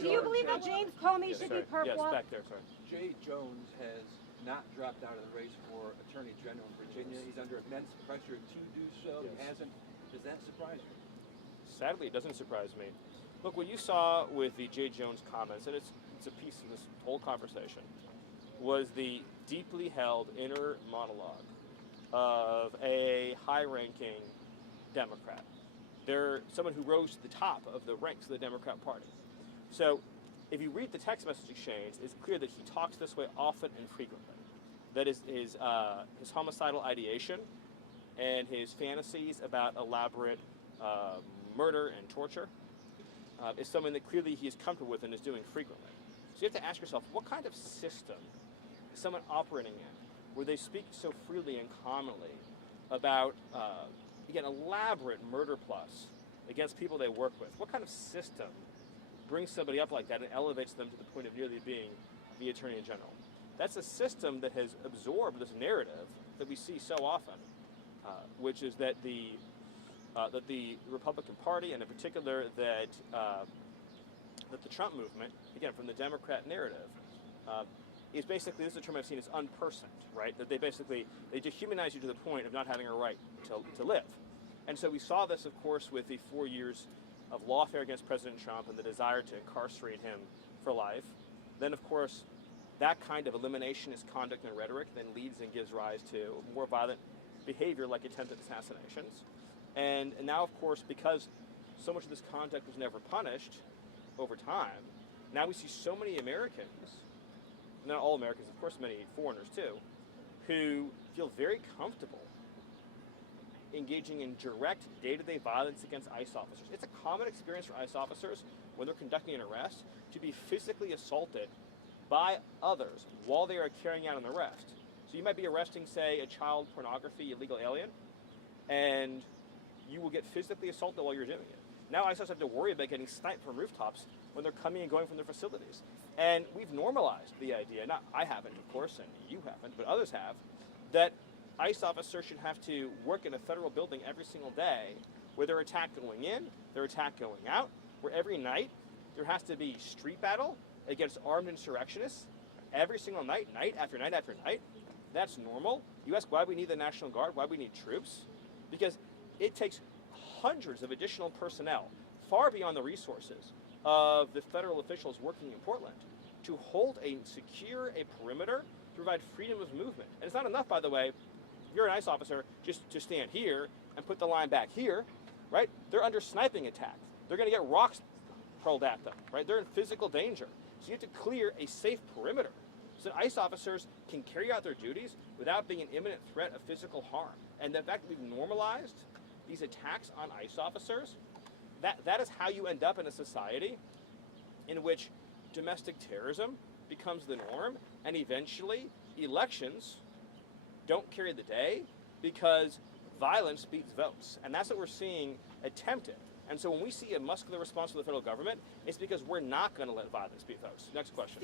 do you believe that James Comey should be perp? Yes, back there, sorry. Jay Jones has not dropped out of the race for Attorney General in Virginia. He's under immense pressure to do so. Yes. He hasn't. Does that surprise you? Sadly, it doesn't surprise me. Look, what you saw with the Jay Jones comments, and it's a piece of this whole conversation, was the deeply held inner monologue of a high-ranking Democrat. They're someone who rose to the top of the ranks of the Democrat Party. So if you read the text message exchange, it's clear that he talks this way often and frequently. That is his homicidal ideation and his fantasies about elaborate murder and torture is something that clearly he is comfortable with and is doing frequently. So you have to ask yourself, what kind of system is someone operating in where they speak so freely and commonly about, again, elaborate murder plots against people they work with? What kind of system brings somebody up like that and elevates them to the point of nearly being the Attorney General? That's a system that has absorbed this narrative that we see so often, which is that the Republican Party, and in particular that the Trump movement, again from the Democrat narrative, is basically, this is a term I've seen, is unpersoned, right? That they dehumanize you to the point of not having a right to live. And so we saw this, of course, with the 4 years of lawfare against President Trump and the desire to incarcerate him for life. Then, of course, that kind of eliminationist conduct and rhetoric then leads and gives rise to more violent behavior like attempted assassinations. And now, of course, because so much of this conduct was never punished over time, now we see so many Americans, not all Americans, of course many foreigners too, who feel very comfortable engaging in direct day-to-day violence against ICE officers. It's a common experience for ICE officers when they're conducting an arrest to be physically assaulted by others while they are carrying out an arrest. So you might be arresting, say, a child pornography illegal alien, and you will get physically assaulted while you're doing it. Now ICE have to worry about getting sniped from rooftops when they're coming and going from their facilities. And we've normalized the idea, not I haven't, of course, and you haven't, but others have, that ICE officers should have to work in a federal building every single day where they're attacked going in, they're attacked going out, where every night there has to be street battle against armed insurrectionists every single night, night after night after night. That's normal. You ask why we need the National Guard, why we need troops? Because it takes hundreds of additional personnel, far beyond the resources of the federal officials working in Portland, to hold a perimeter to provide freedom of movement. And it's not enough, by the way, if you're an ICE officer, just to stand here and put the line back here, right? They're under sniping attack. They're going to get rocks hurled at them, right? They're in physical danger. So you have to clear a safe perimeter so that ICE officers can carry out their duties without being an imminent threat of physical harm. And the fact that we've normalized these attacks on ICE officers, that is how you end up in a society in which domestic terrorism becomes the norm, and eventually elections don't carry the day because violence beats votes. And that's what we're seeing attempted. And so when we see a muscular response from the federal government, it's because we're not going to let violence beat votes. Next question.